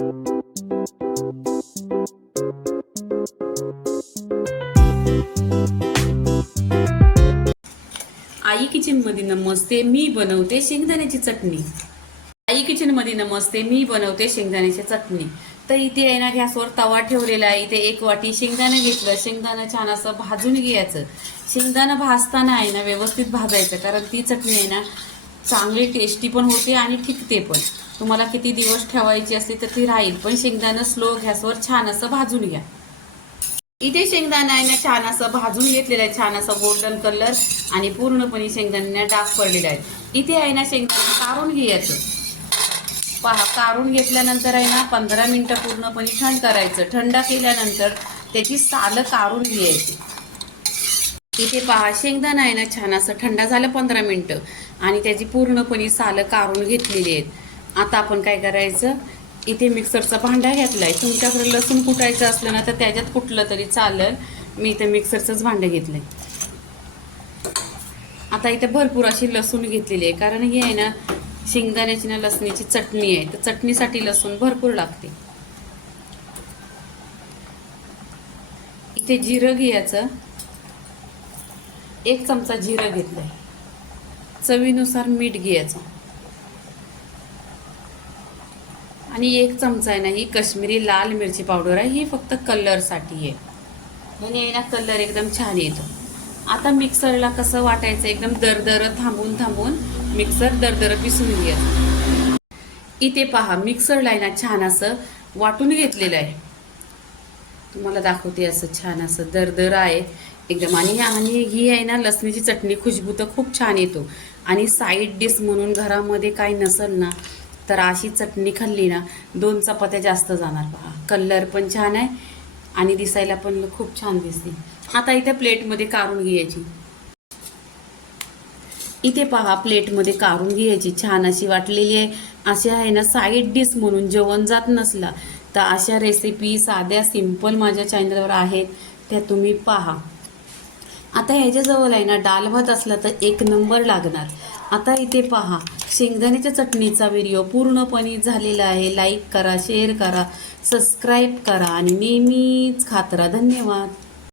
आई kitchen मध्ये नमस्ते, मी बनवते शेंगदाण्याची चटणी। आई किचन मध्ये नमस्ते, मी बनवते शेंगदाण्याची चटणी। तर इथे आहे ना गॅसवर तवा ठेवलेला आहे। इथे 1 वाटी शेंगदाणा घेतलं। शेंगदाणा छान असं भाजून घ्यायचं। शेंगदाणा भाजताना आहे ना व्यवस्थित भाजायचं, कारण ती चटणी आहे ना चांगली टेस्टी पण होते आणि टिकते पण। तुम्हाला किती दिवस ठेवायची असली तर ती राहील, पण शेंगदाणा स्लो गॅसवर छान असं भाजून घ्या। इथे शेंगदाणा आहे ना छान असं भाजून घेतलेला आहे, छान असं गोल्डन कलर आणि पूर्णपणे शेंगदाण्याला डाग पडलेला आहे। इथे आहे ना शेंगदाणा काढून घ्यायचं। पहा, काढून घेतल्यानंतर आहे ना 15 मिनिटं पूर्णपणे थंड करायचं। थंड केल्यानंतर त्याची सालं काढून घ्यायची। इथे पहा, शेंगदाणा आहे ना छान असं थंड झालं 15 मिनिटं आणि त्याची पूर्णपणे सालं काढून घेतलेली आहेत। आता आपण काय करायचं, इथे मिक्सरचा भांडा घेतलाय। तुमच्याकडे लसूण कुटायचं असलं ना तर त्याच्यात कुटलं तरी चालेल, मी इथे मिक्सरचंच भांडं घेतलंय। आता इथे भरपूर अशी लसूण घेतलेली आहे, कारण ही आहे ना शेंगदाण्याची ना लसणीची चटणी आहे, तर चटणीसाठी लसूण भरपूर लागते। इथे जिरं घ्यायचं, 1 चमचा जिरं घेतलंय। चवीनुसार मीठ घ्यायचं आणि 1 चमचा आहे ना ही काश्मीरी लाल मिरची पावडर आहे, ही फक्त कलरसाठी आहे। याने ना कलर एकदम छान येतो। आता मिक्सरला कसं वाटायचं, एकदम दरदर थांबून थांबून मिक्सर दरदर पिसून घ्यायचं। इथे पहा, मिक्सरला आहे ना छान असं वाटून घेतलेलं आहे। तुम्हाला दाखवते, असं छान असं दरदर आहे एकदम। आणि ही आहे ना लसणीची चटणी, खुशबू तर खूप छान येतो। आणि साईड डिश म्हणून घरामध्ये काही नसेल ना तर अशी चटणी खाल्ली ना 2 चपात्या जास्त जाणार। पहा, कलर पण छान आहे आणि दिसायला पण खूप छान दिसते। आता इथे प्लेटमध्ये काढून घ्यायची। इथे पहा, प्लेटमध्ये काढून घ्यायची, छान अशी वाटलेली आहे। अशी आहे ना साईड डिश म्हणून जेवण जात नसला तर अशा रेसिपी साध्या सिंपल माझ्या चॅनलवर आहेत, त्या तुम्ही पहा। आता ह्याच्याजवळ आहे ना डाळ भात असला तर 1 नंबर लागणार। आता इथे पहा, शेंगदाण्याच्या चटणीचा व्हिडिओ पूर्णपणे झालेला आहे। लाईक करा, शेअर करा, सबस्क्राईब करा आणि नेहमीच खात राहा। धन्यवाद।